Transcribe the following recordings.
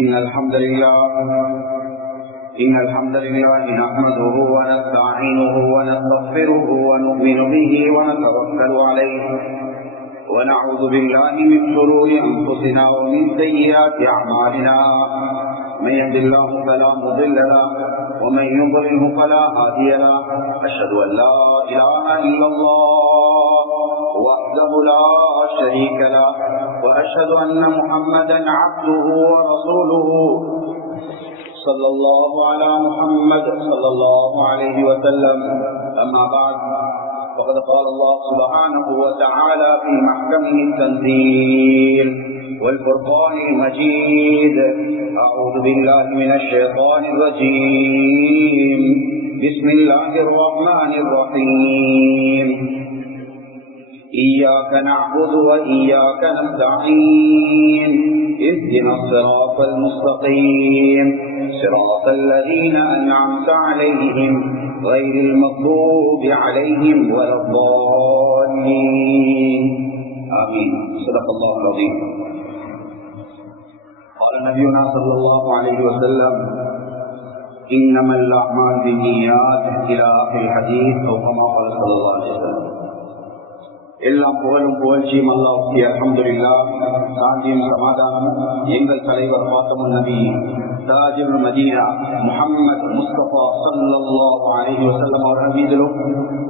إن الحمد لله نحمده ونستعينه ونستغفره ونؤمن به ونتوكل عليه ونعوذ بالله من شرور أنفسنا ومن سيئات أعمالنا من يهد الله فلا مضل له ومن يضلله فلا هادي له أشهد أن لا إله إلا الله وحده لا شريك له وأشهد أن محمدا عبده ورسوله صلى الله على محمد صلى الله عليه وسلم. أما بعد فقد قال الله سبحانه وتعالى في محكمه التنزيل والفرقان المجيد: أعوذ بالله من الشيطان الرجيم. بسم الله الرحمن الرحيم. إياك نعبد وإياك نستعين اهدنا الصراط المستقيم صراط الذين أنعمت عليهم غير المغضوب عليهم ولا الضالين. آمين. صدق الله العظيم. قال نبينا صلى الله عليه وسلم: إنما الأعمال بالنيات إلى آخر الحديث أو كما قال صلى الله عليه وسلم. எல்லாம் புகழும் புகழ்ச்சியும் அல்லாஹ்வுக்கு அல்ஹம்துலில்லாஹ். சாந்தியும் சமாதானம் எங்கள் தலைவர் ஃபாத்திமுன் நபி தாஜுல் மதீனா முஹம்மது முஸ்தபா ஸல்லல்லாஹு அலைஹி வஸல்லம் அவர்கள் மீதிலும்,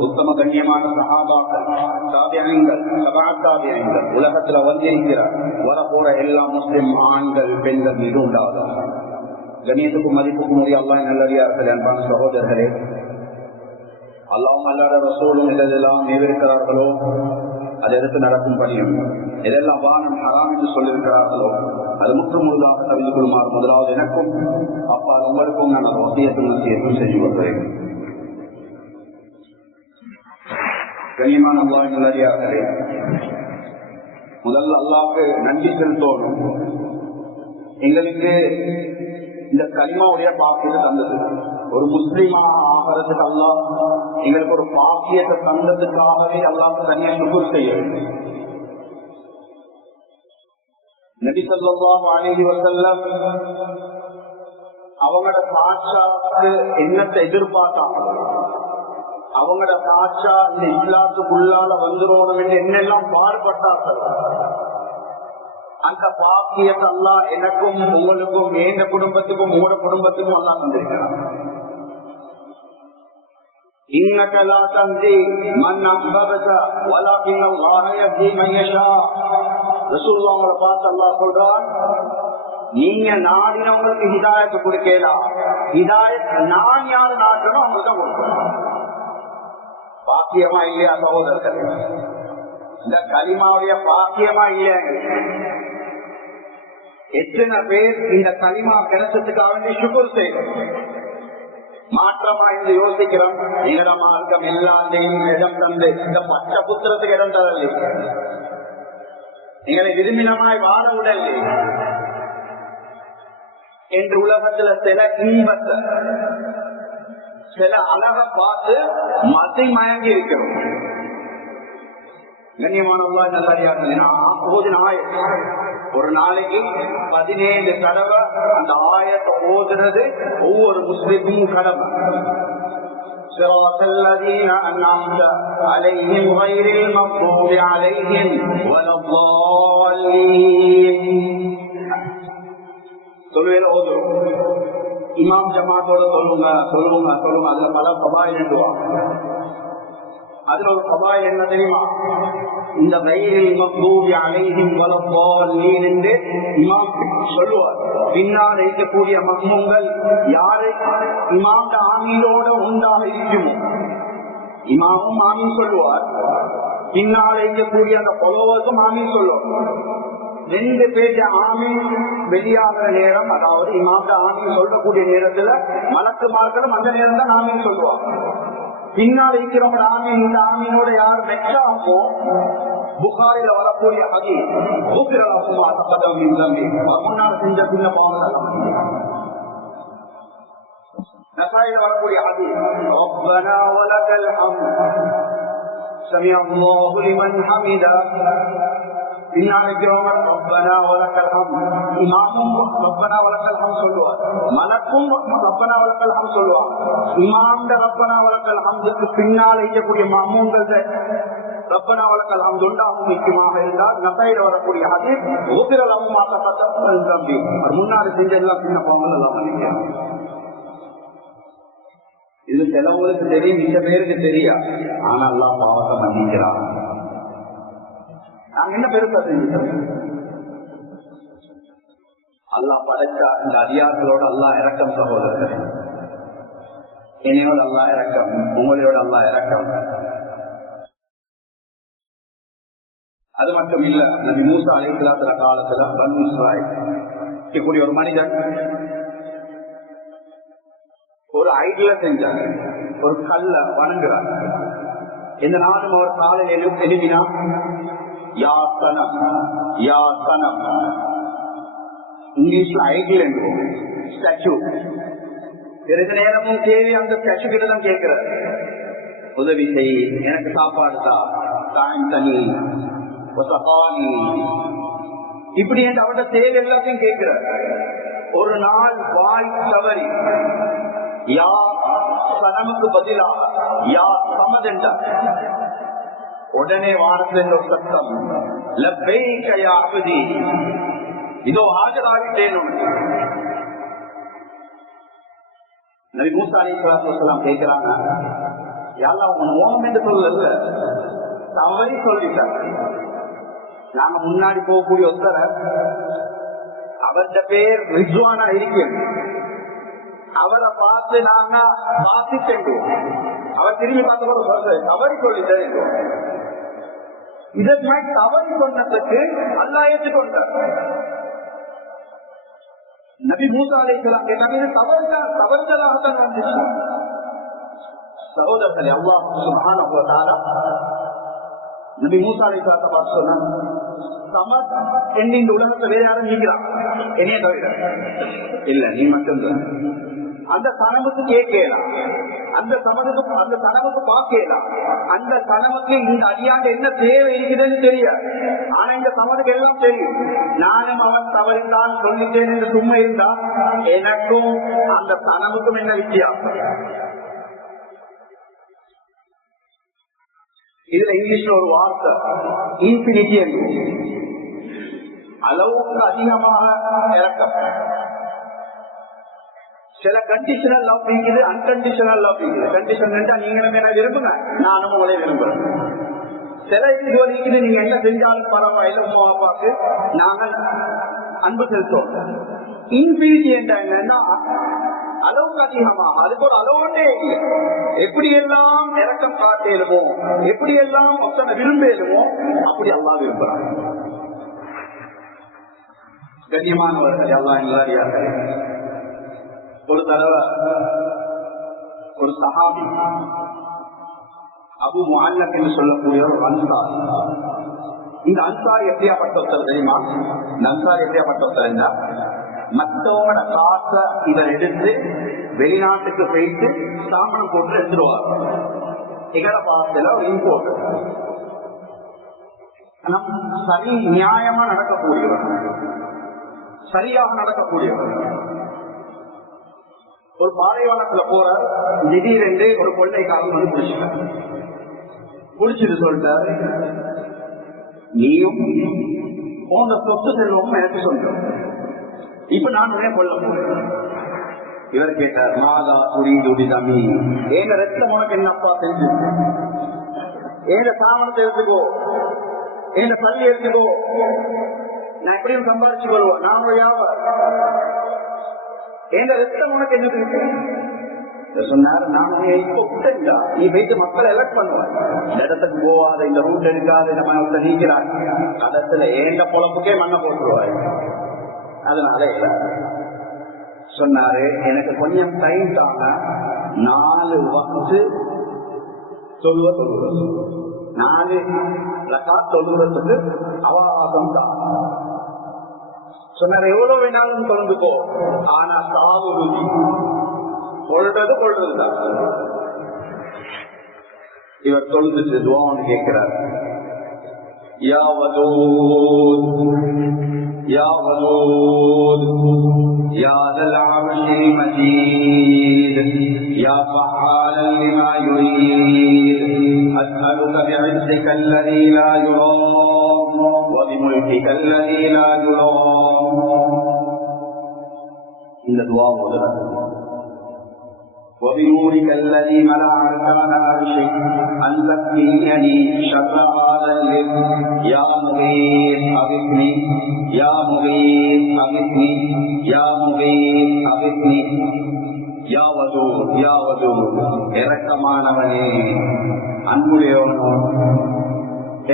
உத்தம கண்ணியமான சஹாபாக்கள், தாபிஈன்கள், தபஅத் தாபிஈன்கள், உலகத்துல வந்திருக்கிற வரப்போற எல்லா முஸ்லிம் ஆண்கள் பெண்கள் மீது உண்டாகும். கண்ணியத்துக்கும் மதிப்புக்கும் உரிய அல்லாஹ்வின் நல்லடியார்களே, அன்பான சகோதரர்களே, அல்லாஹ்வும் அல்லாஹ்வுடைய ரசூலும் எதெல்லாம் ஏவிருக்கிறார்களோ அதை எடுத்து நடக்கும் பணியும், எதெல்லாம் வானம் ஹராம் என்று சொல்லியிருக்கிறார்களோ அது முற்றும் முழுதாக தெரிந்து கொள்ளுமாறு முதலாவது எனக்கும் அப்பா உங்களுக்கும் நான் வசியத்தும் செஞ்சு கொள்கிறேன். கண்ணியமான அல்லாஹ்வின் நல்லடியார்களே, முதல்ல அல்லாஹ்வுக்கு நன்றி செலுத்தோனும். எங்களுக்கு இந்த கலிமாவுடைய பாக்கியத்தை தந்தது, ஒரு முஸ்லிமாக ஆகிறதுக்கு அல்லாஹ் எங்களுக்கு ஒரு பாக்கியத்தை தந்ததுக்காகவே அல்லாஹ்வுக்கு தனியாக சுக்ர் செய்ய வேண்டும். நபி ஸல்லல்லாஹு அலைஹி வஸல்லம் அவங்களோட சாட்சாக்கு என்னத்தை எதிர்பார்த்தாங்க, அவங்களோட சாட்சா இந்த இஸ்லாத்துக்குள்ளால வந்துடணும் என்று என்னெல்லாம் பாடுபட்டார்கள். அந்த பாக்கியத்தை அல்லாஹ் எனக்கும் உங்களுக்கும், எந்த குடும்பத்துக்கும் உங்களோட குடும்பத்துக்கும் அல்லாஹ் தந்திருக்கிறார். إنك لا تهدي من أحببت ولكن الله يهدي من يشاء. ரசூலுல்லாஹ்வை பார்த்து அல்லாஹ் சொல்றான், நீங்க நாடினவங்களுக்கு ஹிதாயத்தை கொடுக்கலாம், ஹிதாயத் நான் யாரு நாட்டணும் அவங்க தான் கொடுக்கணும். பாக்கியமா இல்லையா சகோதரர்களே? இந்த கலிமாவுடைய பாக்கியமா இல்லையா? எத்தனை பேர் இந்த கலிமா கிடைச்சதுக்காக வேண்டி சுக்ர் செய்யணும். மாற்றமா இருந்து யோசிக்கிறோம், எங்கட மார்க்கம் எல்லாத்தையும் இடம் தந்து இந்த பச்சை புத்திரத்துக்கு இடம் தரல, எங்களை விரும்பினமாய் வாழ உடல் என்று உலகத்துல சில இன்பத்தை, சில அழக பார்த்து மதி மயங்கி இருக்கிறோம். கண்ணியமானவர்களா, நல்லடியார்கள், ஒரு நாளைக்கு 17 தடவை அந்த ஆயத்தை ஓதுறது ஒவ்வொரு முஸ்லிமும் கடமை. صراط الذين أنعمت عليهم غير المغضوب عليهم ولا الضالين. சொல்லுவேல ஓதுறோம், இமாம் ஜமாத்தோட சொல்லுங்க சொல்லுங்க சொல்லுங்க. அதுல பல பபாயில் எழுதுவாங்க. அதுல ஒரு பபாயில் என்ன தெரியுமா? இந்த வயிறில் மக்தூபி அலைஹிம் வலத்தாலீன் என்று இமாம் சொல்லுவார். பின்னால் இருக்கக்கூடிய மக்மூம்கள் யாரு இமாம் ஆமீனோட உண்டாக இருக்குமோ, இமாமும் ஆமீன் சொல்லுவார், பின்னால் இருக்கக்கூடிய அந்த ஃபாலோவர்ஸும் ஆமீன் சொல்லுவார். 2 பேர் ஆமீன் வெளியாகிற நேரம், அதாவது இமாம் ஆமீன் சொல்லக்கூடிய நேரத்துல மலக்குமார்களும் அந்த நேரம் தான் ஆமீன் சொல்லுவாங்க. பின்னால் இருக்கிறவங்க ஆமீன், இந்த ஆமீனோட யார் வெச்சாமோ புகாரில வரக்கூடிய ஹதீஸ், முன்னால் செஞ்ச பின்ன பாவம். நசாயில வரக்கூடிய ஹதீஸ், ரப்பனா வலக்கல் ஹம்த் சமிஅ அல்லாஹு லிமன் ஹமிதா பின்னாடிக்கிறவங்க ரப்பனா வலக்கல் ஹம்த், இமாமும் ரப்பனா வலக்கல் ஹம்த் சொல்லுவார், மலக்கும் ரப்பனா வலக்கல் ஹம்த் சொல்லுவார். இமாம்ட ரப்பனா வலக்கல் ஹம்துக்கு பின்னால் இருக்கக்கூடிய மாமூன்கள்ட்ட ரப்பனா வலக்கல் ஹம்த் உண்டாகும் முக்கியமாக இருந்தால் நசையில வரக்கூடிய ஹதீஸ் ஊபிரலவும் தம்பி முன்னாடி செஞ்செல்லாம் சின்ன பாவங்கள் எல்லாம் பண்ணிக்கிறாங்க. இது சிலவங்களுக்கு தெரியும், இந்த பேருக்கு தெரியா, ஆனா எல்லாம் பாவத்தை மன்னிக்கிறான். நாங்க என்ன பெருசா செஞ்சுட்டோம்? அல்லாஹ் படைச்சா இந்த அதிகாரங்களோட அல்லாஹ் இறக்கம் சகோதரர்கள், என்னையோட அல்லாஹ் இறக்கம், உங்களோட அல்லாஹ் இறக்கம். அது மட்டும் இல்ல, நபி மூசா அலைஹிஸ்ஸலாத்து காலத்துல பனு இஸ்ராயீல் இருக்கக்கூடிய ஒரு மனிதன் ஒரு ஐடியா செஞ்சாங்க, ஒரு கல்ல வணங்குறாங்க. இந்த நாளும் அவர் காலையில் எழுப்பினா யா சனம் யா சனம், இங்கிலீஷ்ல ஐடியல் என்றும் ஸ்டாச்சு. சிறிது நேரமும் தேவி அந்த ஸ்டாச்சு கிட்ட தான் கேட்கிறார், உதவி செய், எனக்கு சாப்பாடு தான், தாய் தனி இப்படி என்று அவருடைய தேவை எல்லாத்தையும் கேட்கிறார். ஒரு நாள் வாய் தவறி யா சனமுக்கு பதிலாக யா சமத் என்றார். உடனே வானத்தில் ஒரு சத்தம், லப்பைக யா அப்தி, இதோ ஆஜராகிட்டேன். நபி மூசா அலைஹிஸ்ஸலாம் கேட்கிறாங்க, யாரெல்லாம் உங்க மோகம் என்று சொல்லல, தவறி சொல்லிட்டாங்க. நாங்க முன்னாடி போகக்கூடிய ஒருத்தர அவருடைய பேர் ரிஜ்வானா இருக்கிறது, அவரை பார்த்து நாங்க வாசிச்சோம், அவர் திரும்பி பார்த்து சொல்ற தவறி சொல்லிட்டேன். இதற்கு தவறி சொன்னதுக்கு அல்லாஹ் ஏற்றுக்கொண்டார். நபி மூசா அலைஹிஸ்ஸலாம் கேட்டாங்க, இது தவறுதலாகத்தான் வந்துச்சு. சகோதரர்களே, அல்லாஹ் சுப்ஹானஹு வ தஆலா நபி மூசா அலைஹிஸ்ஸலாத்தை பார்த்து சொன்னாங்க, சமத் என்று இந்த உலகத்தை வேற யாரும் நீக்கிறான் என்னைய தவிர இல்ல, நீ மட்டும்தான். அந்த சனமுக்கு கேட்கலாம், அந்த சனமுக்கு பார்க்கலாம், அந்த சனமுக்கு இந்த அடியாண்டு என்ன தேவை இருக்குதுன்னு தெரியாது. ஆனா இந்த சமதுக்கு எல்லாம் தெரியும். நானும் அவன் தவறித்தான் சொல்லிட்டேன் என்று சும்மா இருந்தா எனக்கும் அந்த சனமுக்கும் என்ன வித்தியாசம்? இதுல இங்கிலீஷ்ல ஒரு வார்த்தை இன்ஃபினிட்டி என்று, அளவுக்கு அதிகமாக இறக்கம். சில கண்டிஷனல் லவ் இருக்குது, அன்கண்டிஷனல் லவ் இருக்குது. கண்டிஷன் நீங்களும் என்ன விரும்புங்க, நானும் உங்களே விரும்புறேன். சில இதுகள் இருக்குது, நீங்க என்ன செஞ்சாலும் பரவாயில்ல, உமா அப்பாவுக்கு நாங்கள் அன்பு செலுத்தோம். இன்ஃபினிட்டி என்னன்னா அளவுக்கு அதிகமாக, அதுக்கு ஒரு அளவுண்டே இல்லை. எப்படி எல்லாம் இறக்கம் காட்டேலுமோ, எப்படி எல்லாம் ஒருத்தனை விரும்பேலுமோ அப்படி அல்லாஹ் விரும்புறாங்க. கண்ணியமானவர்கள் எல்லாம் எல்லாரியார்கள், ஒரு தடவை ஒரு சஹாபி அபு முஅல்லக் என்று சொல்லக்கூடிய ஒரு அன்சார். இந்த அன்சார் எப்படியாப்பட்டவர் தெரியுமா? இந்த அன்சார் எப்படியாப்பட்டவர் என்றால், மற்றவங்களோட காசை இவர் எடுத்து வெளிநாட்டுக்கு போயிட்டு சாமனம் போட்டு எடுத்துருவார். எங்கட பாசல ஒரு இம்போர்ட் சரி நியாயமா நடக்கக்கூடியவர், சரியாக நடக்கக்கூடியவர். ஒரு பாலைவனத்துல போற திடீரென்று ஒரு கொள்ளைக்காரன் வந்து பிடிச்சிட்டார். பிடிச்சிட்டு சொல்லிட்டாரு, நீயும் போன்ற சொத்து செல்வம் எனக்கு சொல்ற, இப்ப நான் கொள்ள போறேன். இவர் கேட்டார், மாதா புரிந்து தம்பி, எங்க ரத்தம் உனக்கு என்னப்பா செஞ்சு, எங்க சாமனத்தை எடுத்துக்கோ, எங்க சல்லி எடுத்துக்கோ, நான் எப்படியும் சம்பாதிச்சு கொள்வோம், நான் ஒரு வியாபாரம், எங்க ரத்தம் உனக்கு என்ன சொன்னாரு. நான் இப்ப விட்டா நீ போயிட்டு மக்களை எலக்ட் பண்ணுவேன், இடத்துக்கு போவாத, இந்த ரூட் எடுக்காத, நம்ம நீக்கிறார் கடத்துல ஏண்ட பொழப்புக்கே மண்ணை போட்டுருவாரு. அதனால இல்ல சொன்னாரு, எனக்கு கொஞ்சம் டைம் தாங்க, 4 வக்து சொல்லுவது 4 ரகாத் சொல்லுறதுக்கு அவகாசம் தான் சொன்னாரு. எவ்வளவு வேணாலும் தொழுந்துக்கோ, ஆனா சாவுறுதி கொள்றதுதான். இவர் தொழுது துவான்னு கேட்கிறார், يا ودود يا ودود يا ذا العرش المجيد يا فعالا لما يريد أسألك بعزك الذي لا يرام وبملكك الذي لا يرام. இந்த துஆ ஓதுறது وبنورك الذي ملأ أركان عرشك أن تكفيني شر هذا الليل يا مغيث أغثني يا مغيث أغثني يا مغيث أغثني يا ودود يا ودود இரக்கமானவனே அன்புடையவனோ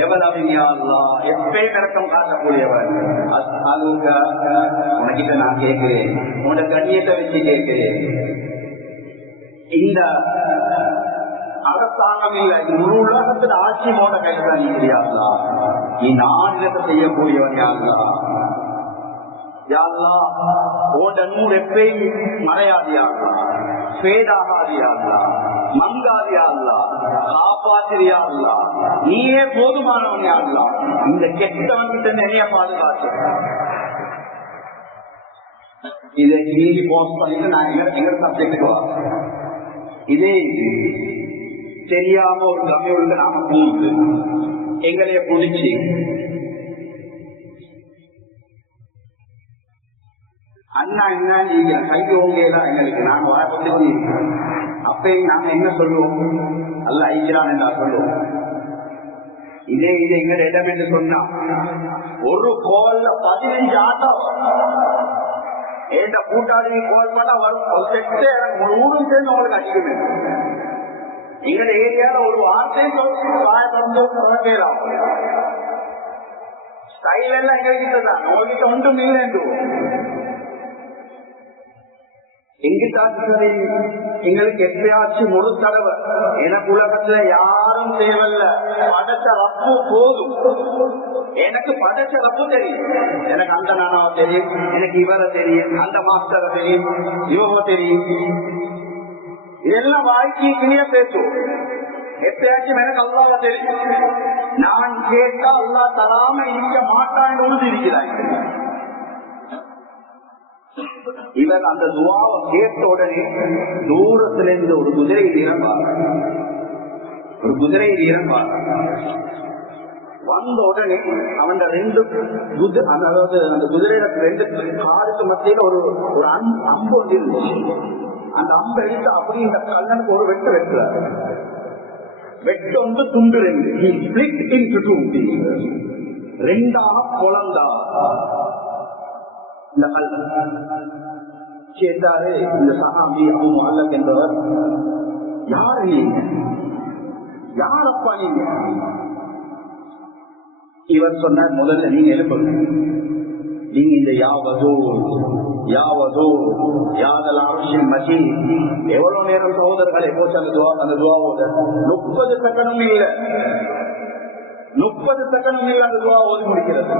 எவனவன் யா அல்லாஹ் எப்பயும் இரக்கம் காட்டக்கூடியவன். அஸ்அலுக உனக்கிட்ட நான் கேட்கிறேன், உன்னோட கண்ணியத்தை வச்சு கேட்கிறேன். இந்த அரசாங்கம் இல்ல, முழு உலகத்துல ஆட்சி மோட கைதான் நீக்கிறியாங்களா? நீ நாடகத்தை செய்யக்கூடியவன் யாருலா? யாருலா உன் நூறு எப்பயும் மறையாதியாங்களா, பேடாகாதியாங்களா, மங்காதியாங்களா, காப்பாத்திரியாங்களா? நீயே போதுமானவன் யாருலா? இந்த கெட்டவன் கிட்ட நிறைய பாதுகாத்து இதை நீதி போஸ்ட் பண்ணிட்டு நான் எங்க சப்ஜெக்டுக்கு வா. இதே தெரியாம ஒரு கம்மியோட நாம கூப்பிட்டு எங்களைய புடிச்சு அண்ணா என்ன நீங்க கைது ஓங்கேதான் எங்களுக்கு நாங்க வாய்ப்பு அப்பயும் நாங்க என்ன சொல்லுவோம்? அல்ல ஐக்கிறான் என்றா சொல்லுவோம். இதே இது எங்க இடம் என்று சொன்னா ஒரு கோல்ல 15 ஆட்டம் ஏண்ட கூட்டாளி கோல் பண்ணா வரும் ஊரும் சேர்ந்து உங்களுக்கு அடிக்குமே. எங்க ஏரியால ஒரு வார்த்தையும் கேட்கலாம். ஸ்டைல் எல்லாம் எங்ககிட்ட தான், உங்ககிட்ட ஒன்றும் இல்லை. எங்கிட்ட எங்களுக்கு எப்பயாச்சும் ஒரு தடவை எனக்கு உலகத்துல யாரும் தேவையில்ல, படைச்ச ரப்பு போதும். எனக்கு படைச்ச ரப்பு தெரியும், எனக்கு அந்த நானாவை தெரியும், எனக்கு இவரை தெரியும், அந்த மாஸ்டரை தெரியும், இவங்க தெரியும். இதெல்லாம் வாழ்க்கையே பேசும். எப்பயாச்சும் எனக்கு அல்லாஹ்வை தெரியும். நான் கேட்டா அல்லாஹ் தராம இருக்க மாட்டான்னு உறுதியிருக்கிறாங்க. இவர் அந்த துவாவை கேட்ட உடனே தூரத்துல இருந்து ஒரு குதிரை வீரன் வந்த உடனே அவன் ரெண்டு அதாவது அந்த குதிரையில 2 காலுக்கு மத்தியில ஒரு அம்பு வந்து இருந்துச்சு. அந்த அம்பை எடுத்து அப்படி இந்த கல்லனுக்கு ஒரு வெட்டுறாரு. வெட்டு வந்து துண்டு 2 குழந்தா இந்த கல்லன் கேட்டாரு. இந்த சஹாபி அபூ முஅல்லக் என்பவர், யாரு நீங்க, யாரப்பா நீங்க? இவர் சொன்னார், முதல்ல நீங்க எழுப்புங்க, நீங்க இந்த யாவதோ யாதல் அர்ஷில் மஜீத். எவ்வளவு நேரம் சகோதரர்களை போச்சு அந்த துவாவோட 30 செகண்டும் இல்ல, 30 செகண்டும் இல்ல அந்த துவா ஓதி முடிக்கிறது.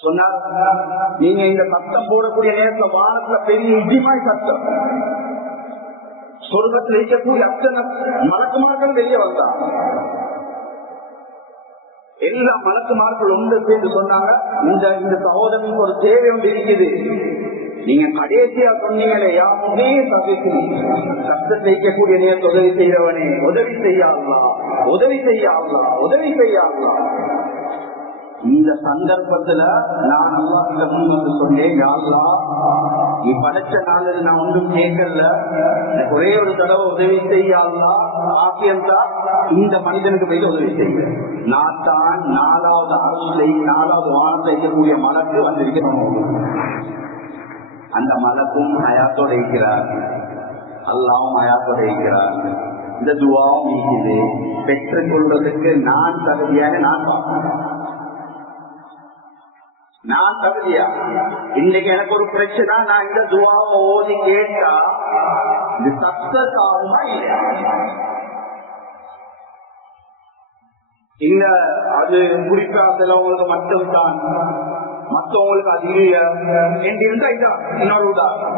சொன்னார், நீங்க இந்த சத்தம் போடக்கூடிய நேரத்துல வானத்துல பெரிய இடிமாய் சத்தம், சொர்க்கத்தில் இருக்கக்கூடிய அத்தனை மலக்குமார்கள் வெளியே வந்தா. எல்லா மலக்குமார்கள் ஒன்று சேர்ந்து சொன்னாங்க, இந்த சகோதரனுக்கு ஒரு தேவை ஒன்று இருக்குது. நீங்க கடைசியா சொன்னீங்களே, யாருமே சத்தத்தை வைக்கக்கூடிய நேரத்தை உதவி செய்யறவனே, உதவி செய்யலாம். இந்த சந்தர்ப்பத்துல நான் அல்லாஹ்விட முன் வந்து சொன்னேன், யா அல்லாஹ், நீ படைச்ச நாள் நான் ஒன்றும் கேட்கல, எனக்கு ஒரே ஒரு தடவை உதவி செய்ய அல்லாஹ், ஆக்கியந்தா இந்த மனிதனுக்கு போய் உதவி செய்ய. நான் தான் 4வது அரசை 4வது வானத்தை இருக்கக்கூடிய மலக்கு வந்திருக்கிறோம். அந்த மலக்கும் ஹயாத்தோட இருக்கிறார், அல்லாவும் ஹயாத்தோட இருக்கிறார். இந்த துவாவும் இருக்குது. பெற்றுக் கொள்வதற்கு நான் தகுதியாக நான் தகுதியா? இன்னைக்கு எனக்கு ஒரு பிரச்சனை, நான் இந்த துவாவை ஓதி கேட்டா இது சக்சஸ் ஆகுமா இல்லையா? இல்ல அது குறிப்பா சிலவங்களுக்கு மட்டும்தான், மற்றவங்களுக்கு அது இல்லையா என்றிருந்தா இதான் இன்னொரு உதாரணம்.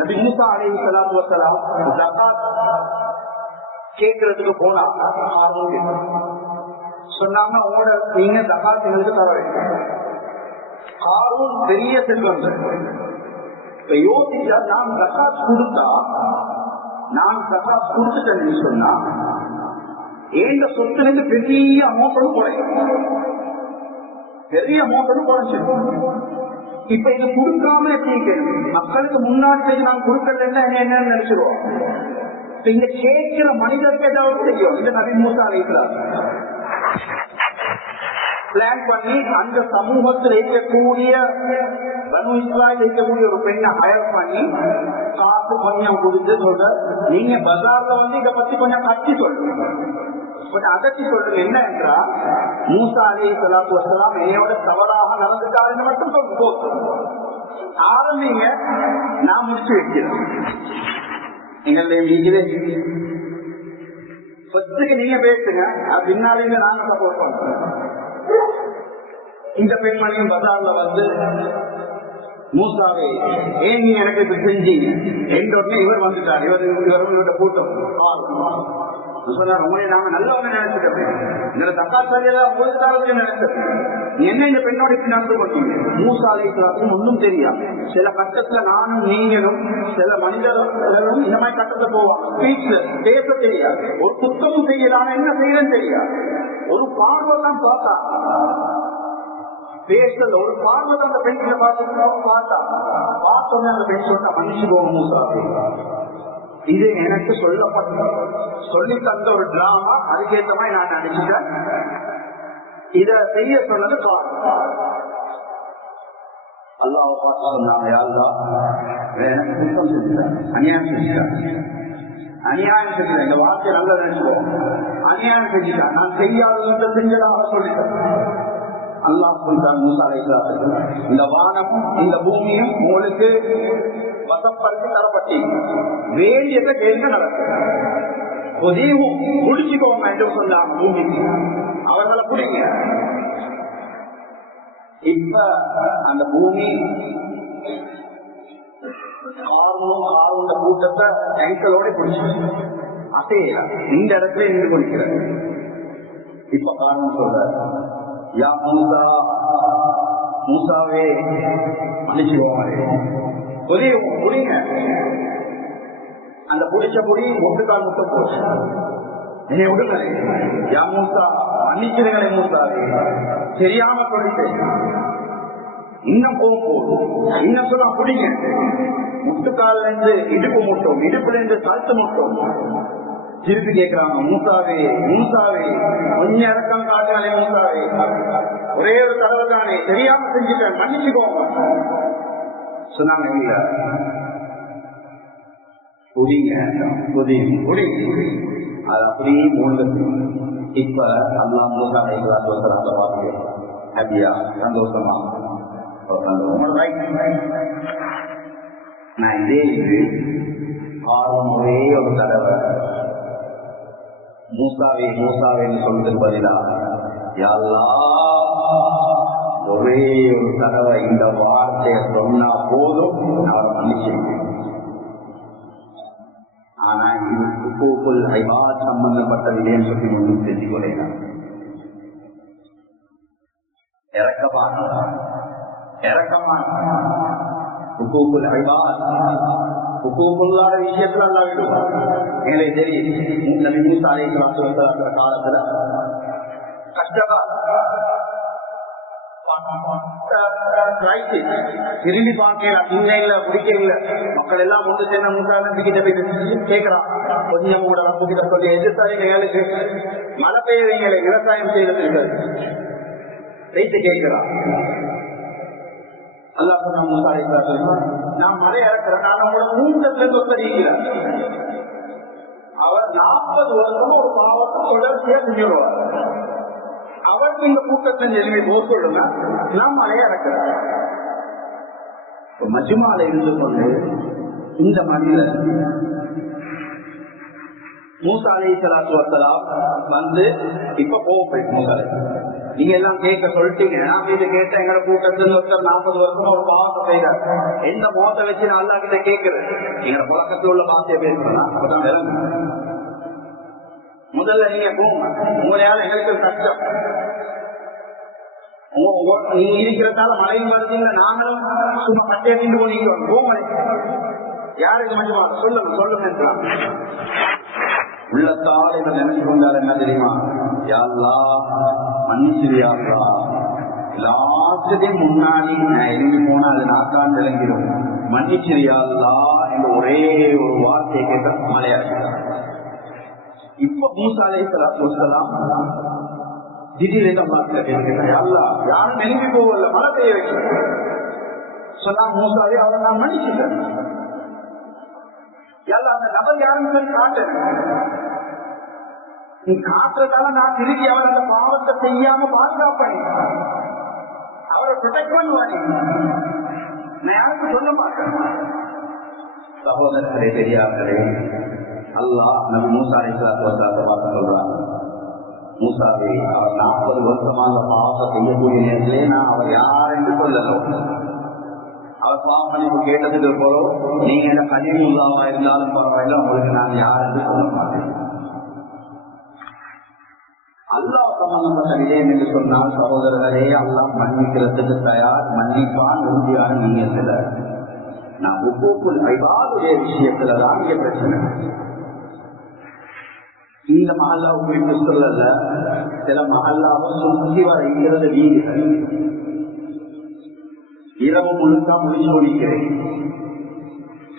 நபி மூசா அலைஹிஸ்ஸலாத்து வஸ்ஸலாம் ஜகாத் கேட்கறதுக்கு போனா சொன்னாங்க, உங்களோட நீங்க ஜகாத்துகளுக்கு தர வேண்டும். காரும் பெரிய செல்வங்கள். இப்ப யோசிச்சா நான் ஜகாத் கொடுத்தா, நான் ஜகாத் கொடுத்துட்டேன்னு சொன்னா ஏண்ட சொத்துல இருந்து பெரிய அமௌண்ட் குறையும், பெரிய அமௌண்ட் குறைஞ்சிடும். இப்ப இது கொடுக்காம எப்படி மக்களுக்கு முன்னாடி நான் கொடுக்கலன்னா என்ன நினைச்சிருவோம். இங்க கேட்கிற மனிதருக்கு ஏதாவது தெரியும். இந்த நபி மூசா அலைஹிஸ்ஸலாம் பிளான் பண்ணி அந்த சமூகத்தில் இருக்கக்கூடிய பனு இஸ்ராயீல் இருக்கக்கூடிய ஒரு பெண்ணை ஹயர் பண்ணி காசு கொஞ்சம் கொடுத்து சொல்ற, நீங்க பஜார்ல வந்து இதை பத்தி கொஞ்சம் கட்டி சொல்லுங்க, கொஞ்சம் அதட்டி சொல்லுங்க. என்ன என்றா மூசா அலைஹிஸ்ஸலாத்து வஸ்ஸலாம் என்னையோட தவறாக நடந்துட்டாருன்னு மட்டும் சொல்லுங்க. ஆரம்பிங்க, நான் முடிச்சு வைக்கிறேன். எங்களுடைய வீட்டிலே ஃபர்ஸ்டுக்கு நீங்க பேசுங்க, அது பின்னாலே நாங்க சப்போர்ட் பண்றோம். இந்த பெண்மணியும் பஜார்ல வந்து மூசாவே ஏன் நீ எனக்கு இப்ப செஞ்சு என்ற இவர் வந்துட்டார். இவர்களோட கூட்டம் சொன்னார், உங்களை நாம நல்லவங்க நினைச்சிட்டோம், இந்த தக்காசாரியெல்லாம் உங்களுக்கு நினைச்சது, என்ன இந்த பெண்ணோட இப்படி நடந்து கொண்டீங்க. மூசா அலைஹிஸ்ஸலாத்துக்கும் ஒன்றும் தெரியாது. சில கட்டத்துல நானும் நீங்களும் சில மனிதர்களும் இந்த மாதிரி கட்டத்துல போவாங்க, ஸ்பீச்ல பேச தெரியாது, ஒரு குத்தமும் செய்யலாம், என்ன செய்யறேன்னு தெரியாது. ஒரு பார்வைலாம் பார்த்தா பேசல, ஒரு பார்வை அந்த பெண்களை பார்த்தோன்னே அந்த பெண் சொன்ன மன்னிச்சுக்கோங்க மூசாவே, இது எனக்கு சொல்லப்பட்ட சொல்லி தந்த ஒரு டிராமா, அதுக்கேற்ற மாதிரி நான் நினைச்சுட்டேன், இத செய்ய சொன்னது அல்லாஹ் பார்த்து சொன்னாங்க, அநியாயம் செஞ்சுட்டேன், அநியாயம் செஞ்சுட்டேன். இந்த வார்த்தையை நல்லா நினைச்சுக்கோம், அநியாயம் செஞ்சுட்டேன், நான் செய்யாத செஞ்சதாக சொல்லிட்டேன். அல்லாஹ் சொல்றான் மூசா அலைஹிஸ்ஸலாம், இந்த வானமும் இந்த பூமியும் உங்களுக்கு வசப்படுத்தி தரப்பட்டி வேண்டியதை கேள்வி நடக்கும், உதவும் குடிச்சுக்கோங்க என்று சொன்னாங்க பூமிக்கு. அவர்களை குடிங்க. இப்ப அந்த பூமி ஆர்வம் கூட்டத்தை டேங்கரோட குடிச்சு அசையா இந்த இடத்துல நின்று குடிக்கிறார். இப்ப காரணம் சொல்ற, யா மூசா, மூசாவே மன்னிச்சுக்கோங்க, உதவும் குடிங்க. அந்த புடிச்ச புடி ஒட்டுக்கால் முட்டை போச்சு, என்னை விடுங்க, யா மூசா மன்னிச்சிருங்களே மூசாவே, தெரியாம சொல்லிட்டேன், இன்னும் போகும், இன்னும் சொன்னா புடிங்க. முட்டுக்கால இருந்து இடுப்பு முட்டும், இடுப்புல இருந்து கழுத்து முட்டும். திருப்பி கேட்கிறாங்க, மூசாவே மூசாவே கொஞ்சம் இறக்கம் காட்டுங்களே மூசாவே, ஒரே ஒரு தடவை தானே, தெரியாம செஞ்சுட்டேன், மன்னிச்சுக்கோங்க சொன்னாங்க. இல்ல புரியுங்க, அது அப்படியே மூணு. இப்ப அல்லாஹ் மூசா அலைஹிஸ்ஸலாத்து வார்த்தை ஹபியா சந்தோஷமா நான் இதே இது ஒரே ஒரு தடவை மூசாவே மூசாவேன்னு சொல்றதுக்கு பதிலா யா அல்லாஹ் ஒரே ஒரு தடவை இந்த வார்த்தையை சொன்னா போதும், நான் மன்னிச்சிருக்கேன். ஆனா இது ஹுக்கூக்குல் இபாத் சம்பந்தப்பட்ட விடயம் சொல்லி ஒன்றும் தெரிஞ்சு கொள்ளேன். இறக்கமான ஹுக்கூக்குல் இபாத், ஹுக்கூக்குல்லாத விஷயத்துல அல்லா விடுவோம். எங்களுக்கு தெரியும், நபி மூசா அலைஹிஸ்ஸலாத்து வஸலாம் காலத்துல கஷ்டமா திரும்பி பார்க்கலாம், இன்னையில பிடிக்கல, மக்கள் எல்லாம் ஒன்று சேர்ந்த மூசாக்கிட்ட போய் கேட்கிறான், கொஞ்சம் கூட கிட்ட சொல்லி எதிர்த்தாங்களுக்கு மழை பெய்யறீங்களே, விவசாயம் செய்யறது இருக்காது வைத்து கேட்கிறான். அல்லாஹ் சொன்ன மூசா அலைஹிஸ்ஸலாம், நான் மழை இறக்குறேன், நான் உங்களோட கூட்டத்துல இருந்து ஒத்தறிகிறார். அவர் 40 வருஷமா ஒரு பாவத்தை தொடர்ச்சியா செஞ்சுடுவார். அவருக்கு இந்த கூட்டத்தின் எளிமை போக சொல்லுங்க, நான் மழையா இருக்கிறேன். மஜ்மால இருந்து கொண்டு இந்த மண்ணில மூசா அலைஹிஸ்ஸலாத்து வஸலாம் வந்து இப்ப போயிட்டு மூசா, நீங்க எல்லாம் கேட்க சொல்லிட்டீங்க, நான் இது கேட்ட எங்களை கூட்டத்தில் ஒருத்தர் 40 வருஷமா ஒரு பாவத்தை செய்யறாரு, எந்த மோத்தை வச்சு நான் அல்லா கிட்ட கேட்கிறேன், எங்களை பழக்கத்தில் உள்ள பாத்திய பேசுறேன். அப்பதான் விளங்கும் முதல்ல நீங்க போங்க, உங்களையால எங்களுக்கு கஷ்டம். நீங்க இருக்கிறதால மழையும் வருதுங்க, நாங்களும் சும்மா பட்டேட்டு போனீங்க போங்க. யாருக்கு மஞ்சமா சொல்லுங்க. உள்ளத்தால் இதை நினைச்சு கொண்டால் என்ன தெரியுமா, யாழ்லா மன்னிச்சிரியாங்களா, எல்லாத்துக்கும் முன்னாடி நான் எழுதி போனா அது நாக்கான் விளங்கிடும், மன்னிச்சிரியாங்களா என்ற ஒரே ஒரு வார்த்தையை கேட்ட மழையா இருக்கிறார். இப்ப மூசா அலைஹிஸ்ஸலாத்து வஸ்ஸலாம் திடீர்னு யாரும் எழுதி போகல, மழை பெய்ய வைக்க சொன்னா மூசாவே அவரை நான் மன்னிச்சுட்டேன். அந்த நபர் யாருன்னு சொல்லி காட்டுறேன், நீ காட்டுறதால நான் திருப்பி அவர் அந்த பாவத்தை செய்யாம பாதுகாப்பேன், அவரை ப்ரொடெக்ட் பண்ணுவாங்க, நான் யாருக்கும் சொல்ல மாட்டேன். சகோதரர்களே பெரியார்களே, அல்லாஹ் நபி மூசா அலைஹிஸ்ஸலாத்து வஸ்ஸலாத்தை பார்த்து சொல்றாங்க, மூசாவே அவர் 40 வருஷமாக பாவத்தை செய்யக்கூடிய நேரத்திலே நான் அவர் யார் என்று சொல்லலாம். அவர் பாவம் மன்னிப்பு கேட்டதுக்கு போறோம், நீங்க என்ன கலீமுல்லாவா இருந்தாலும் பரவாயில்ல, உங்களுக்கு நான் யார் என்று சொல்ல மாட்டேன். அல்லாஹ் சம்பந்தப்பட்ட விடயம் என்று சொன்னால் சகோதரர்களே, அல்லாஹ் மன்னிக்கிறதுக்கு தயார், மன்னிப்பான் உறுதியாக நீங்க சில. நான் உப்புக்குள் ஐபாதுடைய விஷயத்துலதான் இங்க பிரச்சனை. இந்த மஹல்லாவுக்கு என்று சொல்லல, சில மஹல்லாவை சுற்றி வர இருக்கிறது வீடுகள், இரவு முழுக்கா முடிச்சு முடிக்கிறேன்.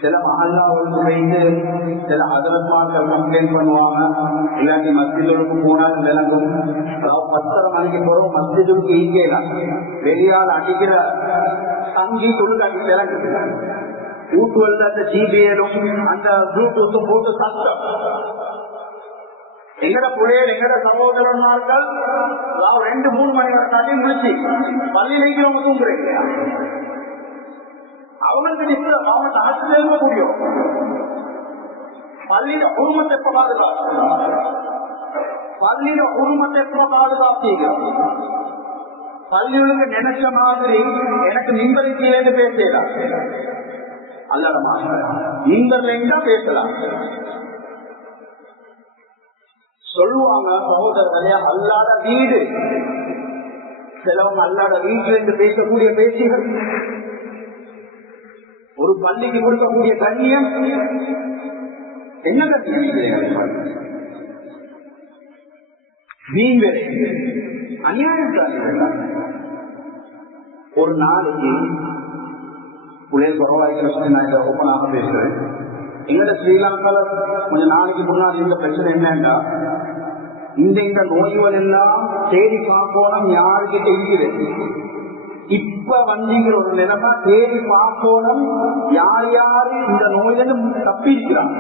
சில மஹல்லாவுக்கு வைத்து சில ஹதரத்மார்கள் கம்ப்ளைண்ட் பண்ணுவாங்க, இல்லாட்டி மஸ்ஜிதுக்கு போனால் விளங்கும். 10:30 மணிக்கு போறோம், மஸ்ஜிதுக்கு ஈக்கலாம், வெளியால் அடிக்கிற தங்கி தொழுக்காட்டி விளங்குது, வீட்டுவல்ல அந்த ஜிபிஏடும் அந்த ப்ளூடூத்தும் போட்டு சத்தம். எங்கட புள்ளையர் எங்கட சகோதரன்மார்கள் 2-3 மணி வரை காட்டி முடிச்சு பள்ளியிலேக்கு அவங்க தூங்குறீங்க. அவங்களுக்கு அவங்க அழைச்சு செல்ல முடியும். பள்ளியில உரிமத்தை எப்ப பாதுகாப்பு, பள்ளியில உரிமத்தை எப்ப பாதுகாப்பீங்க. பள்ளிகளுக்கு நினைச்ச மாதிரி எனக்கு நிம்மதிக்கு பேசலாம், அல்லடமா நிம்மதியா பேசலாம் சொல்லுவாங்க. சகோதரர்களே, அல்லாத வீடு, சிலவங்க அல்லாத வீட்டுல இருந்து பேசக்கூடிய பேச்சுகள், ஒரு பள்ளிக்கு கொடுக்கக்கூடிய கண்ணியம் என்ன கண்ணியம், நீங்களே அநியாயம். ஒரு நாளைக்கு புள்ளைய குறவாய்க்கிற நான் ஓப்பனாக பேசுறேன். எங்கட ஸ்ரீலங்கால கொஞ்ச நாளைக்கு முன்னாடி இந்த பிரச்சனை என்னன்னா, இந்த நோய்கள் எல்லாம் தேடி பார்க்கணும் யாருக்கிட்ட இருக்கிறது. இப்ப வந்திங்கிற ஒரு நிலைமை, தேடி பார்க்கணும் யார் யாரு இந்த நோயில தப்பி இருக்கிறாங்க.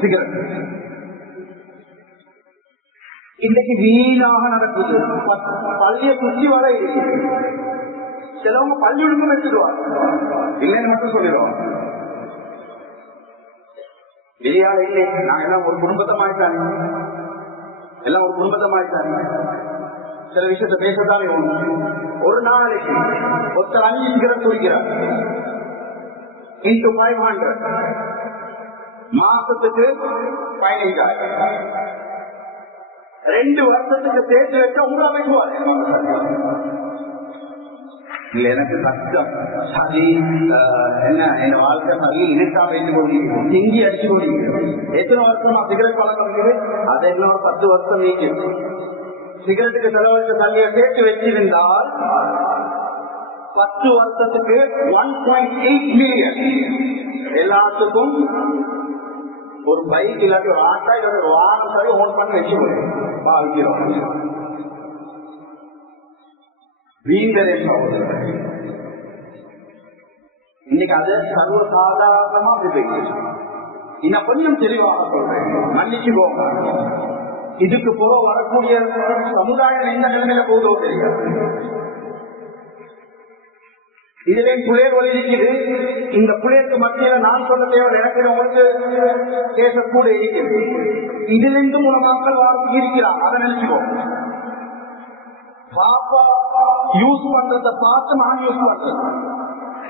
சிகரெட் இன்னைக்கு வீணாக நடக்குது, பள்ளியை சுற்றி வர இருக்கு. சிலவங்க பள்ளி ஒழுங்கு வச்சுடுவாங்க, இல்லைன்னு மட்டும் சொல்லிடுவாங்க. வெளியால இல்லை, நாங்க எல்லாம் ஒரு குடும்பத்தை மாறிட்டாங்க, எல்லாம் ஒரு குடும்பத்தை மாறிட்டாங்க. சில விஷயத்த பேசத்தானே ஒரு நாளைக்கு ஒருத்தர் 5 சிகரெட் குடிக்கிறார், into 500 மாசத்துக்கு 15,000, 2 வருஷத்துக்கு சேர்த்து வச்சா உங்களை அமைக்குவாரு. இல்ல எனக்கு கஷ்டம், சளி என்ன என் வாழ்க்கை சளி இணைக்கா வைத்து கொண்டிருக்கிறோம், திங்கி அடிச்சு கொண்டிருக்கிறோம். எத்தனை வருஷமா சிகரெட் பழக்கம் இருக்குது, அது என்ன 10 வருஷம் நீக்கும். சிகரெட்டுக்கு செலவழித்த தண்ணியை சேர்த்து வச்சிருந்தால் 10 வருஷத்துக்கு 1.8 மில்லியன். எல்லாத்துக்கும் ஒரு பைக் இல்லாட்டி ஒரு ஆட்டா இல்லாட்டி ஒரு வாகனம் சரி ஓன் பண்ணி வச்சு பாவிக்கிறோம். வீண்டரே இன்னைக்கு அது சர்வசாதாரணமா அப்படி இன்னும் கொஞ்சம் தெளிவாக சொல்றேன், மன்னிச்சுக்கோங்க. இதுக்கு போக வரக்கூடிய சமுதாயம் எந்த நிலைமையில போதோ தெரியாது. இதுல புள்ளையர் வழி இருக்குது. இந்த புள்ளையருக்கு மத்தியில நான் சொல்ல தேவை, எனக்கு உங்களுக்கு பேசக்கூட இருக்கிறது. இதிலிருந்து மக்கள் வாழ்க்கை இருக்கிறார், அதை நினைச்சுக்கோங்க. பாப்பா யூஸ் பண்றத பார்த்து நான் யூஸ் பண்றது.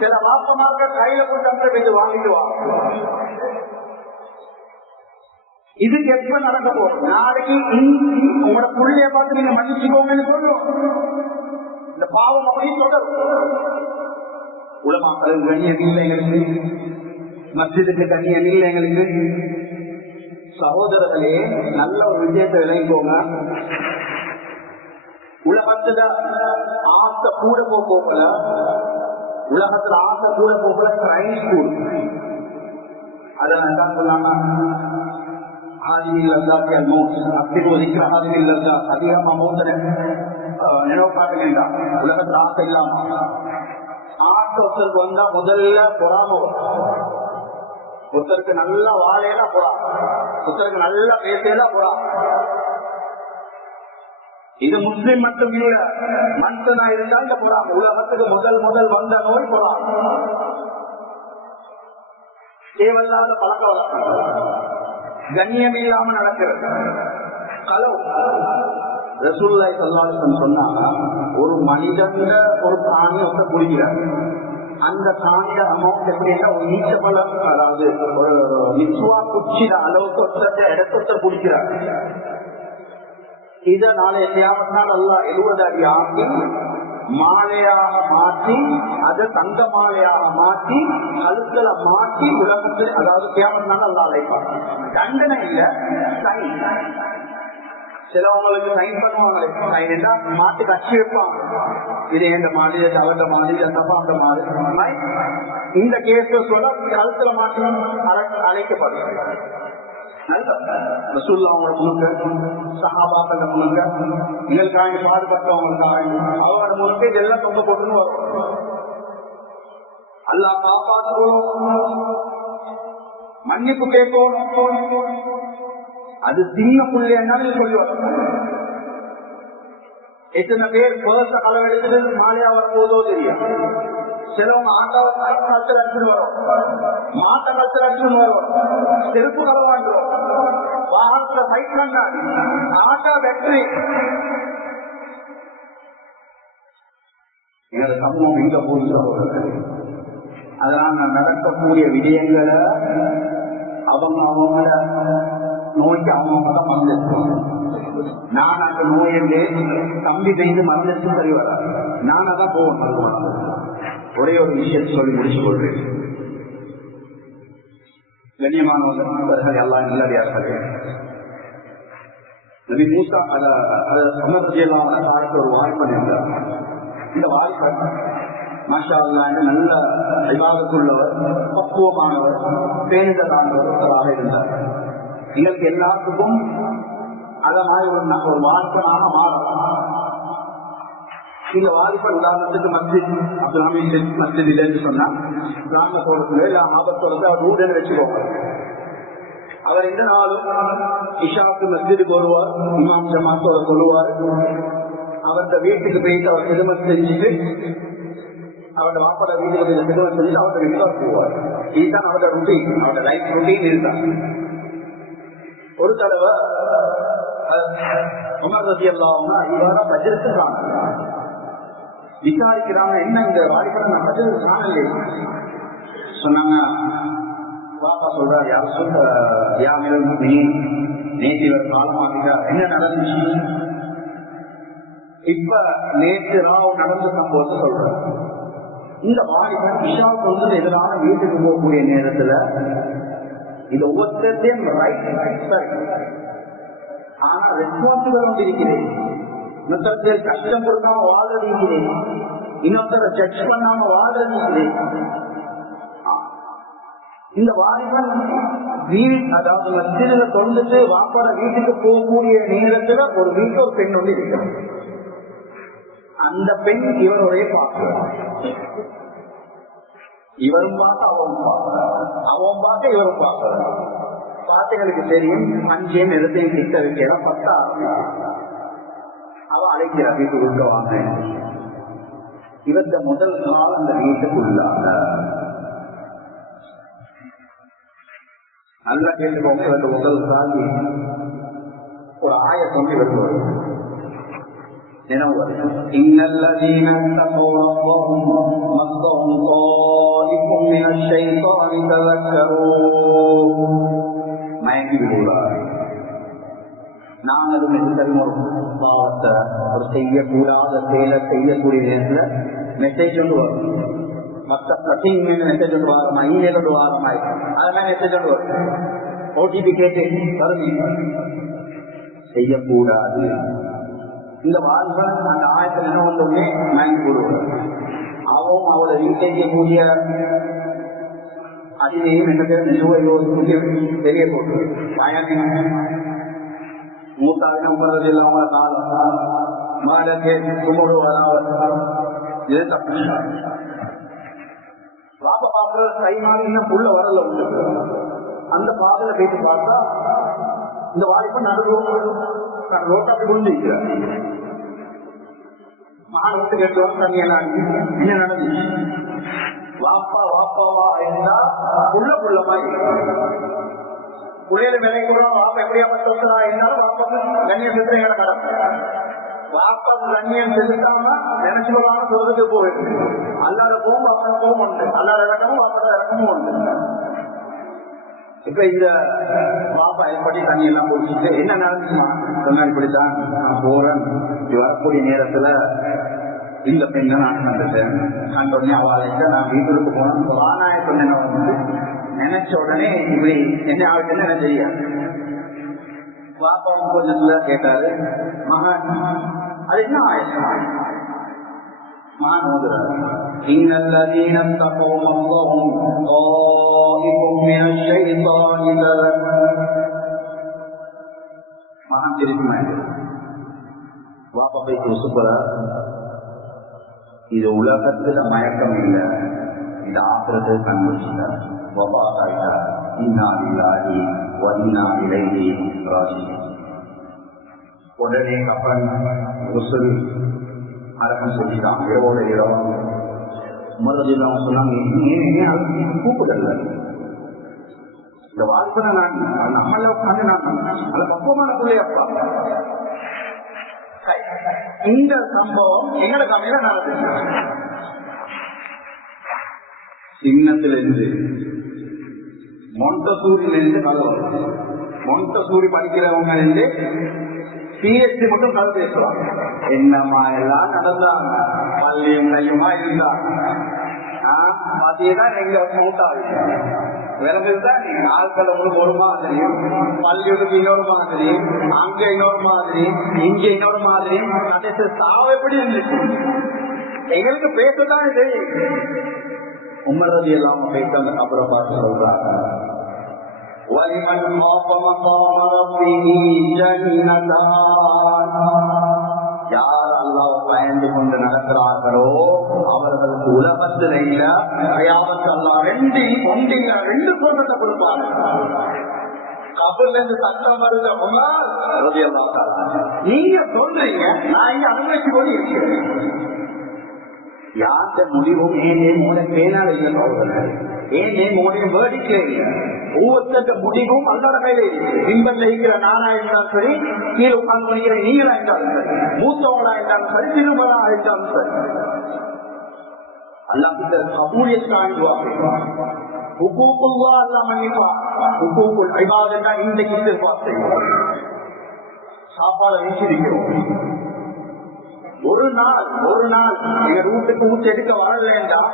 சில வாப்பமார்கள் கையில போட்டு வாங்கிட்டு வாங்க. இதுக்கு எப்ப நடக்க போறோம்? நாளைக்கு உங்களோட புள்ளைய பார்த்து நீங்க மன்னிச்சுக்கோங்கன்னு சொல்லுவோம். இந்த பாவம் அப்படின்னு தொடரும். உலமாக்கள் கண்ணியம் இல்லை எங்களுக்கு, மஸ்ஜிதுக்கு கண்ணியம் இல்லை எங்களுக்கு. சகோதரர்களே, நல்ல ஒரு விஷயத்தை விளைவிக்கோங்க. உலகத்துல ஆசை கூட போகல, உலகத்துல ஆசை கூட போகல. கிரைம் ஸ்கூல் அதான் தான் சொல்லாம அதிகமா மௌத்தன நினைவுக்காட்டுகின்றா. உலகத்துல ஆசை இல்லாம ஆசை ஒருத்தருக்கு வந்தா முதல்ல பொறாம வரும். ஒருத்தருக்கு நல்லா வாழையில போறா, ஒருத்தருக்கு நல்லா பேசல போறா. இது முஸ்லிம் மட்டும் இல்ல, மனுஷனா இருந்தா இந்த பொறாம. உலகத்துக்கு முதல் வந்த நோய் பொறாம. தேவையில்லாத பழக்க வழக்கம், கண்ணியம் இல்லாம நடக்கிறது, களவு. ரசூலுல்லாஹி ஸல்லல்லாஹு அலைஹி வஸல்லம் சொன்னாங்க, ஒரு மனிதன் ஒரு காணி ஒருத்த குடிக்கிறார். அந்த காணிய அமௌண்ட் எப்படின்னா ஒரு ஈச்சப்பழம், அதாவது ஒரு நிச்சுவா குச்சிட அளவுக்கு ஒருத்த இடத்த குடிக்கிறார். இத நாளைய கியாமத்னால் அல்லாஹ் 70 அடி ஆக்கி மாலையாக மாற்றி, அதை தங்க மாலையாக மாற்றி, கழுத்துல மாற்றி உலகத்தில், அதாவது கியாமத்னால் அல்லாஹ் அழைப்பார். தண்டனை இல்ல, சைன். சிலவங்களுக்கு சைன் பண்ணுவாங்க, சைன் என்ன மாற்றி கட்சி வைப்பாங்க. இது எந்த மாதிரி, தவற மாதிரி, தப்பாந்த மாதிரி. இந்த கேஸ் சொல்ல கழுத்துல மாற்றி அழைக்கப்படும். ரசூலுல்லாஹ் முழுக்க, சஹாபாக்கள் முழுக்க, எங்களுக்காக பாடுபட்டவங்களுக்காக அவங்களோட முழுக்க இதெல்லாம் தொங்க போட்டுன்னு வரும். அல்லாஹ் காப்பாற்றணும், மன்னிப்பு கேட்கணும். அது சின்ன புள்ளி என்ன சொல்லுவாங்க. எத்தனை பேர் பேர்ஸ களவெடுத்து மாலையா வரப்போதோ தெரியும். சிலவங்க ஆட்டாவை கல்ச்சர் அடிச்சுன்னு வரும், மாட்ட கல்ச்சர் அடிச்சுன்னு வரும், செருப்பு களவாண்டுரும், வாகனத்துல ஃபைட் பண்ணாரு, ஆட்டா வெற்றி. எங்களோட சமூகம் எங்க போச்சு? அதனால நடக்கக்கூடிய விடயங்களை அவங்கள நோய்க்கு அவங்க தான் மறந்துருக்கோம். நான் அந்த நோயிலே தம்பி செய்து மறந்துச்சு சரி வராது. நான் அதான் போவேன். ஒரே ஒரு விஷயத்தை சொல்லி முடிச்சு கொள்றேன். கண்ணியமானவர்கள் எல்லாம் நல்லடியார்கள். நபி மூசா சமர்த்தியெல்லாம் ஒரு வாய்ப்பு இருந்தார். இந்த வாய்ப்பை மாஷா அல்லாஹ் நல்ல இபாதத்துள்ளவர், பக்குவமானவர், பேணிதலானவராக இருந்தார். எங்களுக்கு எல்லாத்துக்கும் அத மாதிரி ஒரு வாய்ப்பனாக மாறலாம். இந்த வாய்ப்பை உதாரணத்துக்கு மஸ்ஜித் அப்துல் ஹமீத் மஸ்ஜித் இல்லைன்னு சொன்னா நாங்க போறதுல இல்ல ஆபத்தோட அவர் ஊடன்னு வச்சுக்கோங்க. அவர் எந்த நாளும் இஷாவுக்கு மஸ்ஜிதுக்கு வருவார், இமாம் ஜமாத்தோட சொல்லுவார். அவருடைய வீட்டுக்கு போயிட்டு அவர் சிறுமத் செஞ்சுட்டு அவருடைய வாப்போட வீட்டுக்கு சிறுமத் செஞ்சுட்டு அவருடைய வீட்டுக்கு போவார். இதுதான் அவரோட ருட்டீன், அவரோட லைஃப் ருட்டீன் இதுதான். ஒரு தடவை உமர் ரலியல்லாஹு அன்ஹு இவரா பஜ்ருக்கு காணல, விசாரிக்கிறாங்க, என்ன இந்த வாலிபரை நான் பஜ்ருக்கு காணலையே. சொன்னாங்க, பாப்பா சொல்றாரு, யார் சொல்ற யாமிரல் முஃமினீன், நேற்று இவர் காலமாகிட்டா என்ன நடந்துச்சு? இப்ப நேற்று ராவ் நடந்த சம்பவத்தை சொல்றாரு. இந்த வாலிபன் இஷாவுக்கு வந்து எதிரான வீட்டுக்கு போகக்கூடிய நேரத்துல இது ஒவ்வொருத்தையும் ஆனா ரெஸ்பான்சிபிள் வந்து இருக்கிறேன். இன்னொருத்தர் கஷ்டம் கொடுக்காம வாழ்றது இருக்கிறேன், இன்னொருத்தரை ஜட்ஜ் பண்ணாம வாழ்றது இருக்கிறேன். இந்த வாலிபன் அதாவது மஸ்ஜிதுல தொண்டுட்டு வாப்பாட வீட்டுக்கு போகக்கூடிய நேரத்துல ஒரு வீட்டுல ஒரு பெண் வந்து இருக்கிறார். அந்த பெண் இவருடைய பார்க்கிறார். இவரும் பார்க்க அவன் பார்க்கிறார், அவன் பார்க்க இவரும் பார்க்கிறார். பார்த்தைகளுக்கு தெரியும், அஞ்சையும் நிறத்தையும் கிட்ட வைக்கிற 10 அவ அழைக்கிறார், வீட்டுக்கு உள்ள வாங்க. இவர்த முதல் நாள் அந்த வீட்டுக்குள்ளாக நல்லா கேட்டுக்கோங்க. இவர்த முதல் நாள் ஒரு ஆய சொல்லி வருவார். إن الذين اتقوا ربهم مسهم طائف من الشيطان تذكروا மயங்கி விடுவார். நாங்களும் எதிர்த்தரும் ஒரு பாவத்தை ஒரு செய்யக்கூடாத செயலை செய்யக்கூடிய நேரத்தில் மெசேஜ் ஒன்று வரும். மற்ற கட்டிங் மெசேஜ் ஒன்று வாரமாய், இமெயில் ஒன்று வாரமாய், அதெல்லாம் மெசேஜ் ஒன்று வரும். ஓடிபி கேட்டு வருது செய்யக்கூடாது. இந்த வாழ்வன் அந்த ஆயத்தில் என்ன வந்தோடனே மைண்ட் கூடுவார். அவன் அவளை வீட்டைக்கக்கூடிய அதிலேயும் என்ன பேர் நிறுவ தெரிய போட்டு பயணம் மூத்தாவின உமரது இல்லாம காலம் மாடக்கே கும்பிடு வராவர் இது தப்பு. பாப்பா பாக்குற கைமாறி இன்னும் புள்ள வரல உண்டு. அந்த பாதையில போயிட்டு பார்த்தா இந்த வாய்ப்பு ரோட்டா புரிஞ்சுக்கிறார். மாணவத்து கேட்டு தண்ணி என்ன நடந்துச்சு? வாப்பா வாப்பாவா இருந்தா புள்ள மாதிரி புள்ளையில விளைக்கிறோம். வாப்பா எப்படியாப்பட்டா இருந்தாலும் வாப்பாக்கு கண்ணியம் செலுத்த எங்களை கடமை. வாப்பாக்கு கண்ணியம் செலுத்தாம நினைச்சு போகாம சொல்றதுக்கு போயிட்டு அல்லாத போகும் வாப்பா போகும் உண்டு, அல்லாத இறக்கமும் வாப்பா இறக்கமும் உண்டு. இப்ப இந்த பாப்பா எப்படி தண்ணி எல்லாம் குடிச்சிட்டு என்ன நடந்துச்சுமா சொன்னா இப்படித்தான் நான் போறேன். வரக்கூடிய நேரத்துல இந்த பெண்ணை நான் கண்டுட்டேன். கண்ட உடனே அவளைக்கு நான் வீட்டுக்கு போனேன். வானாய பெண்ணை வந்து நினைச்ச உடனே இப்படி என்ன ஆகுதுன்னு எனக்கு தெரியாது. பாப்பா கொஞ்சத்துல கேட்டாரு, மகன் அது என்ன ஆயிடுச்சு? إن الذين اتقوا ربهم طائف من الشيطان மகன் திருப்பி வாப்பா போய் யோசிப்பற, இது உலகத்துல மயக்கம் இல்லை, இது ஆத்திரத்தை கண்டுபிடிச்சிட்ட வபாத்தாயிட்டா இன்னாலில்லாஹி வ இன்னா இலைஹி ராஜிஊன். உடனே கப்பன் ருசுல் அரக்கம் செஞ்சுட்டான். இரவோட இரவு மறுபடியும் சொன்னாங்க, கூப்பிடல இந்த வாழ்க்கை நான் நம்மள உட்காந்து நான் அந்த பக்குவமான பிள்ளையப்பா. இந்த சம்பவம் எங்களை கம்மியில நடந்துச்சு. சின்னத்திலிருந்து மொண்டசூரிலிருந்து கலவரம், மொண்டசூரி படிக்கிறவங்க இருந்து பிஎஸ்சி மட்டும் கலந்து பேசுவாங்க. என்னமா எல்லாம் நடந்தாங்க, பள்ளியும் கையுமா இருந்தாங்க. அதேதான் எங்க மூட்டாவது விளங்குதுதான். நீங்க ஆட்களை உங்களுக்கு ஒரு மாதிரியும், பள்ளியுக்கு இன்னொரு மாதிரி, அங்க இன்னொரு மாதிரி, இங்க இன்னொரு மாதிரி, கடைசி சாவ எப்படி இருந்துச்சு எங்களுக்கு பேசதான் தெரியும். உமரது இல்லாம பேச அப்புறம் பார்த்து சொல்றாங்க, யார் அல்லாஹ் பயந்து கொண்டு நடக்கிறார்களோ அவர்களுக்கு உலகத்தில் இல்ல ரெண்டு சொர்க்கத்தை கொடுப்பாங்க. கபர்ல இருந்து சட்டம் வருது. நீங்க சொல்றீங்க, நான் இங்க அனுமதிச்சு கொண்டு இருக்கிறேன். யார்கிட்ட முடிவும் ஏனே மூணு பேனால இல்லை சோதனை, ஏனே மூணு வேடிக்கை இல்லை. ஒவ்வொருத்த முடிவும் அல்லாத கையில பின்பற்ற இருக்கிற நானா இருந்தாலும் சரி, கீழே உட்கார்ந்து பண்ணிக்கிற நீங்களா இருந்தாலும் சரி, மூத்தவங்களா இருந்தாலும் சரி, திருமணா இருந்தாலும் சரி, அல்லாஹ் கிட்ட கபூலியத் காண்புவாங்க. ஹுகூக்குல்லா அல்லாஹ் மன்னிப்பான். ஹுகூக்குல் இபாதத்தா இன்றைக்கு எதிர்பார்த்து சாப்பாடு வீசிருக்கிறோம். ஒரு நாள் எங்க வீட்டுக்கு ஊத்து எடுக்க வர வேண்டாம்,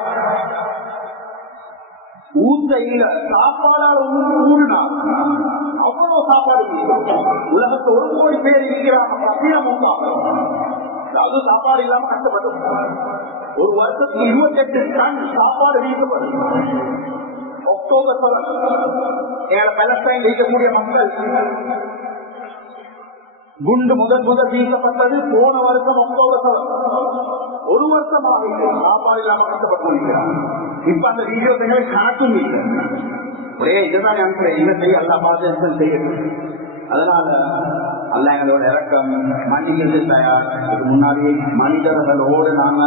ஊத்த இல்ல சாப்பாடால ஊருனா அவ்வளவு சாப்பாடு. உலகத்தை 1 கோடி பேர் இருக்கிறாங்க, அது சாப்பாடு இல்லாம கஷ்டப்பட்டு ஒரு வருஷத்துக்கு 28 டன் சாப்பாடு வீசப்படும். அக்டோபர் எங்களை பலஸ்தீன் இருக்கக்கூடிய மக்கள் குண்டு முதல் வீசப்பட்டது போன வருஷம் அக்டோபர். ஒரு வருஷமாக சாப்பாடு இல்லாம கஷ்டப்பட்டு இப்ப அந்த வீடியோ கணக்கும் இல்லை. ஒரே இதுதான் அனுப்புறேன், என்ன செய்ய அல்லா பார்த்து செய்யணும். அதனால அல்ல எங்களோட இறக்கம் மன்னிக்கிறது தயார். இதுக்கு முன்னாடி மனிதர்களோடு நாங்க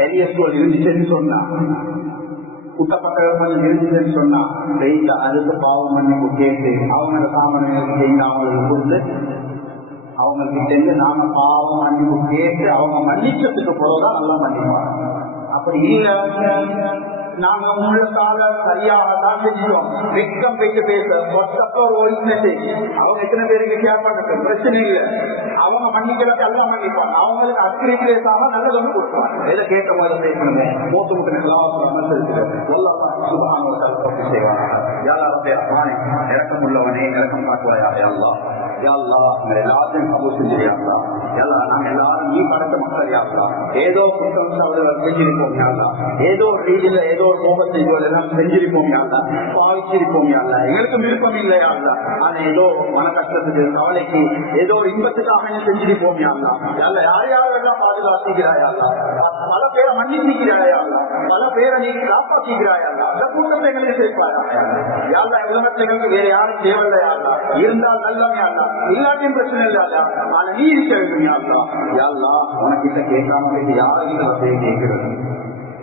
பெரிய ஸ்கூல் இருந்துச்சுன்னு சொன்னா, குட்டப்பட்டவர்கள் கொஞ்சம் இருந்துச்சுன்னு சொன்னா செய்த அதுக்கு பாவம் மன்னிப்பு கேட்டு அவங்களோட சாமான்கள் செய்து அவங்களுக்கு கொடுத்து அவங்ககிட்ட இருந்து நாம பாவம் மன்னிப்பு கேட்டு அவங்க மன்னிச்சதுக்கு போலதான் நல்லா மன்னிப்பாங்க. அப்படி இல்ல நாங்க உள்ளத்தால சரியாக தான் செஞ்சோம். வெக்கம் போயிட்டு பேச அவங்க எத்தனை பேருக்கு ஷேர் பண்றது பிரச்சனை இல்லை. அவங்க மன்னிக்கிறத எல்லாம் மன்னிப்பாங்க. அவங்களுக்கு அக்கிரி பேசாம நல்லது ஒன்று கொடுப்பாங்க. எதை கேட்ட மாதிரி பேசணுமே மூத்து முட்டு இறக்கம் உள்ளவனே இறக்கம் காட்டுவாயா அல்லாஹ். எல்லாத்தையும் கபூல் செஞ்சிருக்கா. நாங்க எல்லாரும் நீ படைத்த மக்கள் யாருலா. ஏதோ குற்றம் செஞ்சிருப்போம் யாருலா. ஏதோ ஒரு ரீதியில ஏதோ ஒரு கோபத்தை எல்லாம் செஞ்சிருப்போம் யாருலா. பாவிச்சிருப்போம் யாருலா. எங்களுக்கு விருப்பம் இல்லை யாருலா. ஆனா ஏதோ மன கஷ்டத்துக்கு கவலைக்கு ஏதோ ஒரு இன்பத்துக்காக செஞ்சிருப்போம் யாருலா. யார் யாரெல்லாம் பாதுகாத்துக்கிறாயா. பல பேரை மன்னிச்சிக்கிறாயா. பல பேரை நீ காப்பாற்றிக்கிறாயா. அந்த கூட்டத்தை எங்களுக்கு சேர்ப்பாயா. யாருலா உலகத்தை எங்களுக்கு வேற யாரும் தேவையில்லை யாருலா. இருந்தால் நல்லம் யாருலா. எல்லாத்தையும் பிரச்சனை இல்லாதா. ஆனா நீ இருக்க வேண்டும் யாருலா. யாருலா உனக்கிட்ட கேட்காம யாருக்கிட்ட கேட்கிறது.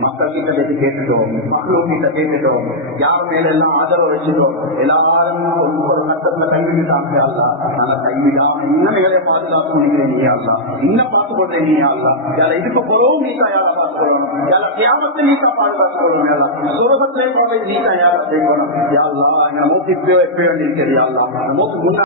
மக்கள் கிட்ட பேசி கேட்டுட்டோம். மக்களும் கிட்ட கேட்டுட்டோம். யார் மேல எல்லாம் ஆதரவு வச்சுட்டோம். எல்லாரும் ஒரு கட்டத்துல கைவிட்டாங்க. அல்லா நாங்க கைவிடாம இன்னும் எங்களை பாதுகாப்பு நினைக்கிறேன் நீ அல்லா. இன்னும் பார்த்து கொள்றேன் நீ அல்லா. யார இதுக்கு போறோம் நீ தான் யாரை பார்த்துக்கணும். யார தியாகத்தை நீ தான் பாதுகாத்துக்கணும். யாரா சுரகத்திலே நீ தான் யாரை செய்யணும். யாருலா எங்க மூக்கு இப்பவே எப்ப வேண்டியிருக்கிறது. யாருலா மூக்கு முன்னாடி